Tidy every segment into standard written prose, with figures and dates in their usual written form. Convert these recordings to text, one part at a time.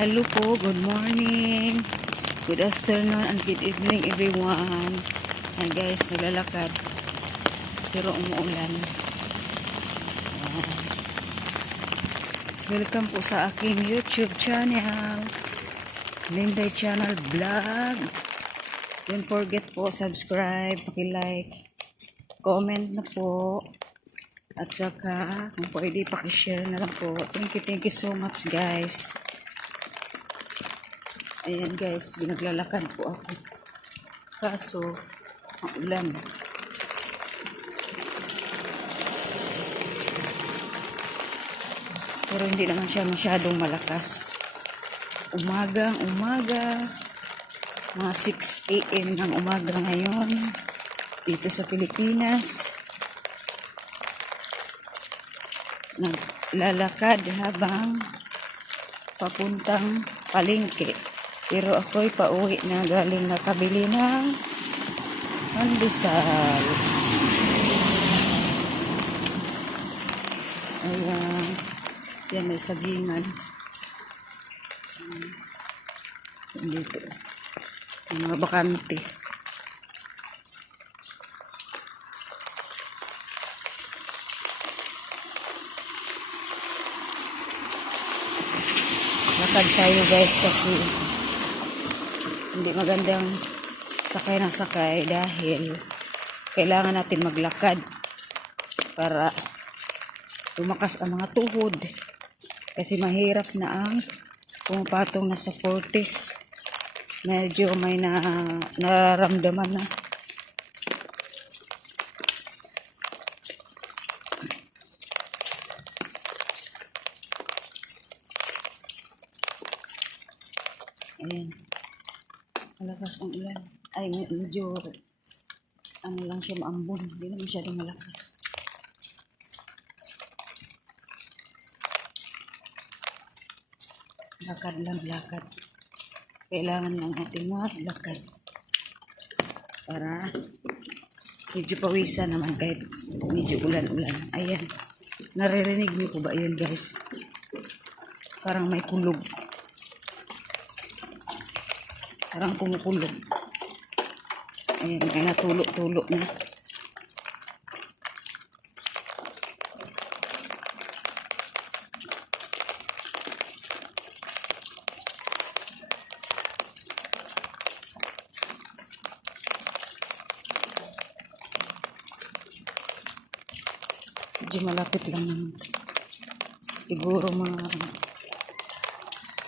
Hello po, good morning, good afternoon, and good evening everyone. Ayan guys, naglalakad pero umuulan. Ayan. Welcome po sa aking YouTube channel, Linday Channel Vlog. Don't forget po, subscribe, paki-like, comment na po, at saka kung pwede paki-share na lang po. Thank you so much guys. Ayan guys, naglalakad po ako. Kaso, ang ulan. Pero hindi naman siya masyadong malakas. Umaga, mga 6 AM ng umaga ngayon, dito sa Pilipinas. Naglalakad habang papuntang palengke. Pero ako'y pauwi na galing nakabili ng pandesal. Ayan. Yan, may sagingan. Dito. Yung mga bakante. Lakad tayo guys kasi hindi magandang sakay na sakay dahil kailangan natin maglakad para tumakas ang mga tuhod kasi mahirap na ang pumapatong na sa 40s. Medyo may nararamdaman na. Ayan. Malakas ang ulan. Ay, medyo ano lang siya, maambon. Hindi na masyadong malakas. Lakad lang, lakad. Kailangan lang natin maglakad para medyo pawisan naman kahit medyo ulan-ulan. Ayan. Naririnig niyo po ba yun guys? Parang may kulog. Parang kumukulog. Ayan, may natulo-tulo na. Medyo malapit lang naman. Siguro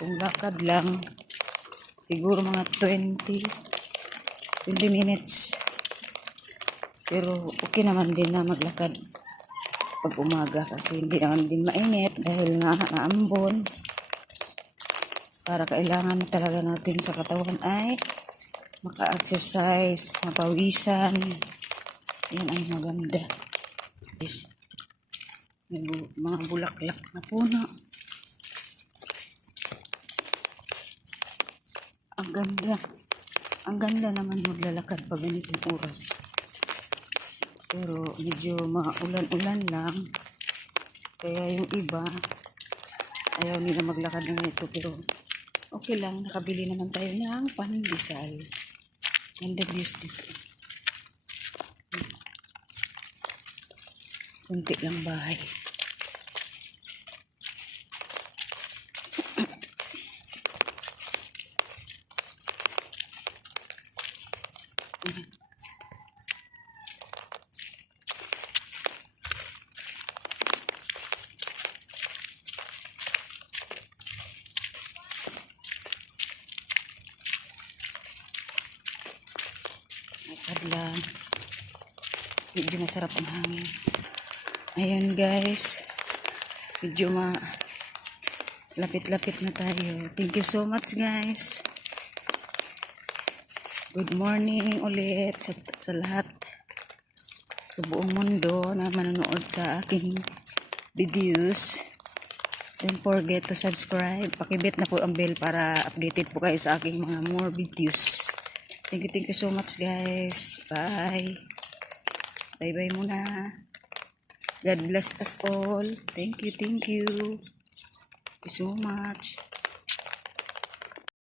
kung lakad lang, siguro mga 20 minutes. Pero okay naman din na maglakad pag umaga kasi hindi naman din mainit dahil naambon. Para kailangan talaga natin sa katawan ay maka-exercise, mapawisan. Yan ang maganda. May mga bulaklak na puno. Ang ganda naman maglalakad pag ganitong oras. Pero medyo maulan-ulan lang. Kaya yung iba, ayaw nila maglakad ng ito. Pero okay lang, nakabili naman tayo ng pandesal. Ganda views dito. Kunti lang bahay. Lang. Medyo masarap ang hangin. Ayan guys. Medyo lapit-lapit na tayo. Thank you so much guys. Good morning ulit sa lahat. Sa buong mundo na manonood sa aking videos. Don't forget to subscribe. Pakibit na po ang bell para updated po kayo sa aking mga more videos. Thank you so much guys. Bye. Bye muna. God bless us all. Thank you. Thank you so much.